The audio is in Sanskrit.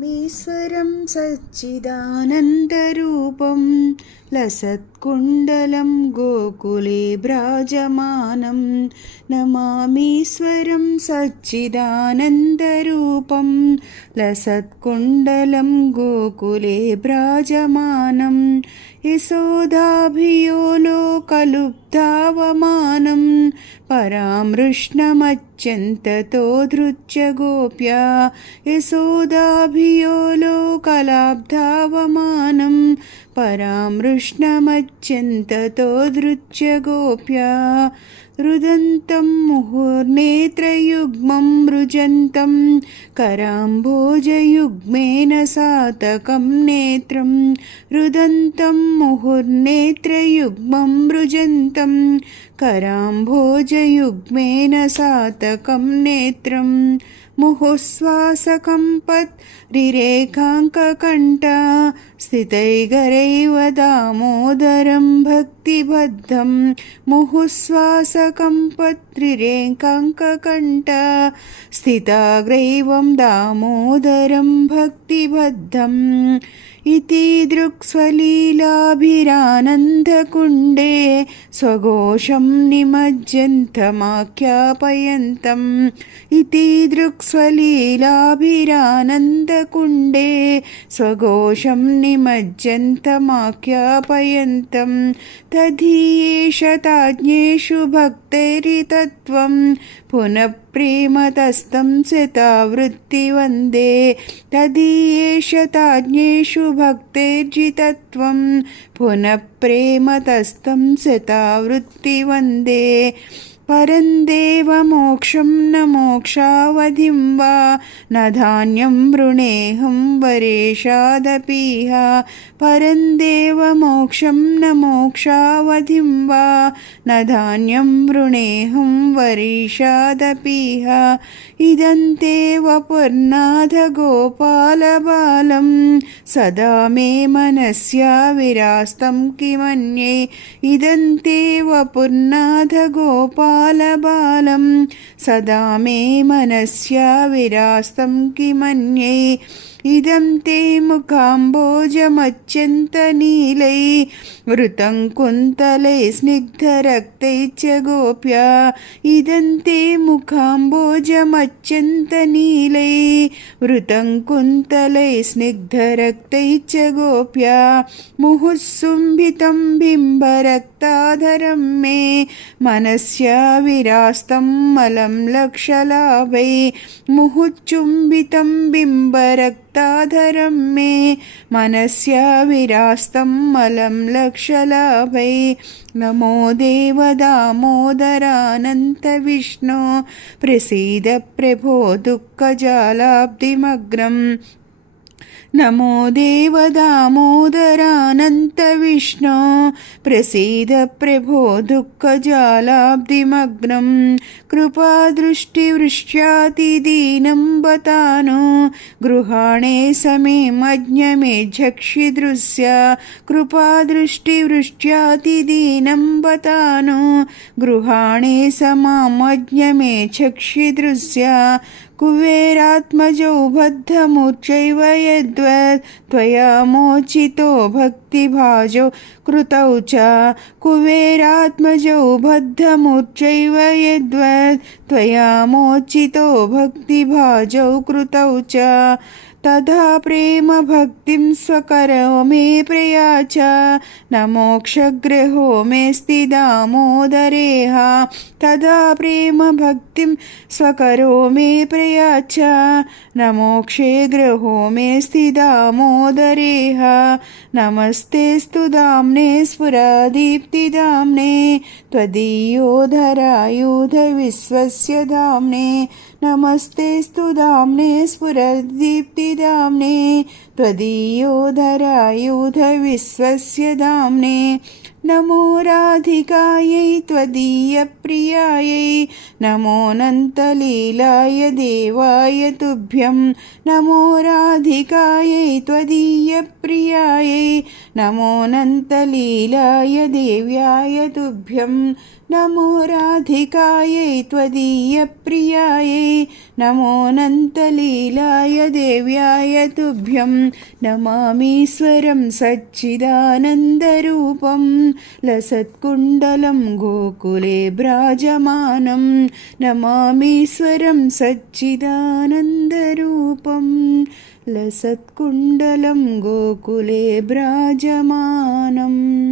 नमामीश्वरं सच्चिदानन्दरूपं लसत्कुण्डलं गोकुले भ्राजमानं नमामीश्वरं सच्चिदानन्दरूपं लसत्कुण्डलं गोकुले भ्राजमानं यशोदाभियो लोकलुब्धावमानं परामृष्णमत्यन्ततो धृत्य गोप्या यशोदाभियो लोकलाब्धावमानं परामृष्णमत्यन्ततो धृत्य गोप्या रुदन्तं मुहुर्नेत्रयुग्मं मृजन्तं कराम्भोजयुग्मेन सातकं नेत्रं रुदन्तं मुहुर्नेत्रयुग्मं मृजन्तं कराम्भोजयुग्मेन सातकं नेत्रं मुहुःश्वासकम्पत्रिरेखाङ्ककण्ठा स्थितैगरैव दामोदरं भक्तिबद्धं मुहुःश्वासकम्पत्रिरेखाङ्ककण्ठा स्थिताग्रैवं दामोदरं भक्तिबद्धम् इति दृक्स्वलीलाभिरानन्दकुण्डे स्वघोषं निमज्जन्तमाख्यापयन्तम् इति दृक्स्वलीलाभिरानन्दकुण्डे स्वघोषं निमज्जन्तमाख्यापयन्तम् तदीयेष ताज्ञेषु भक्तैरितत्त्वं पुनः प्रेमतस्तं सितावृत्तिवन्दे तदीयेष ताज्ञेषु भक्तैर्जितत्वं पुनः प्रेमतस्तं सितावृत्तिवन्दे परं देवमोक्षं न मोक्षावधिं वा न धान्यं वृणेऽहं वरेशादपीह परं देवमोक्षं न मोक्षावधिं वा न धान्यं वृणेऽहं वरेशादपीह इदं ते वपुर्नाथ गोपालबालं सदा मे मनस्या विरास्तं किमन्ये इदं ते वपुर्नाथ गोपालबालं सदा मे मनस्या विरास्तं किमन्ये इदं ते मुखाम्बोजमत्यन्तनीलै वृतं कुन्तलै स्निग्धरक्तै च गोप्या इदं ते मुखाम्बोजमत्यन्तनीलै वृतं कुन्तलै स्निग्धरक्तै च गोप्या मुहुःसुम्भितं बिम्बरक्ताधरं मे मनस्या विरास्तं मलं लक्षलाभै मुहुच्चुम्बितं बिम्बरक्ताधरं मे मनस्या विरास्तं मलं लक्षलाभै नमो देवदामोदरानन्त विष्णो प्रसीद प्रभो दुःखजालाब्धिमग्नम् नमो देवदामोदरानन्त विष्णो प्रसीद प्रभो दुःखजालाब्धिमग्नं कृपादृष्टिवृष्ट्यातिदीनं बतानो गृहाणे समे मज्ञमे झक्षिदृश्य कृपादृष्टिवृष्ट्यातिदीनं बतानो गृहाणे समामज्ञमे झक्षिदृश्य कुबेरात्मजौ बद्धमूर्च्छैव यद्वत् त्वया मोचितो भक्तिभाजौ कृतौ च कुबेरात्मजौ बद्धमूर्च्छैव यद्वत् त्वया मोचितो भक्तिभाजौ कृतौ च तथा प्रेम भक्तिं स्वकरो मे प्रयाच न मोक्षगृहो मेऽस्ति दामोदरेह तथा प्रेम भक्तिं स्वकरो मे प्रयाच न मोक्षे गृहो मेऽस्ति दामोदरेह नमस्तेऽस्तु दाम्ने स्फुरदीप्तिदाम्ने त्वदीयोधरायुध विश्वस्य दाम्ने नमस्तेऽस्तु दाम्ने स्फुरदीप्तिदाम्ने त्वदीयोधरायुध विश्वस्य दाम्ने नमो राधिकायै त्वदीयप्रियायै नमोऽनन्तलीलाय देवाय तुभ्यं नमो राधिकायै त्वदीयप्रियायै नमोऽनन्तलीलाय देव्याय तुभ्यं नमो राधिकायै त्वदीयप्रियायै नमोऽनन्तलीलाय देव्याय तुभ्यं नमामीश्वरं सच्चिदानन्दरूपं लसत्कुण्डलं गोकुले भ्राजमानं नमामीश्वरं सच्चिदानन्दरूपं लसत्कुण्डलं गोकुले भ्राजमानम्।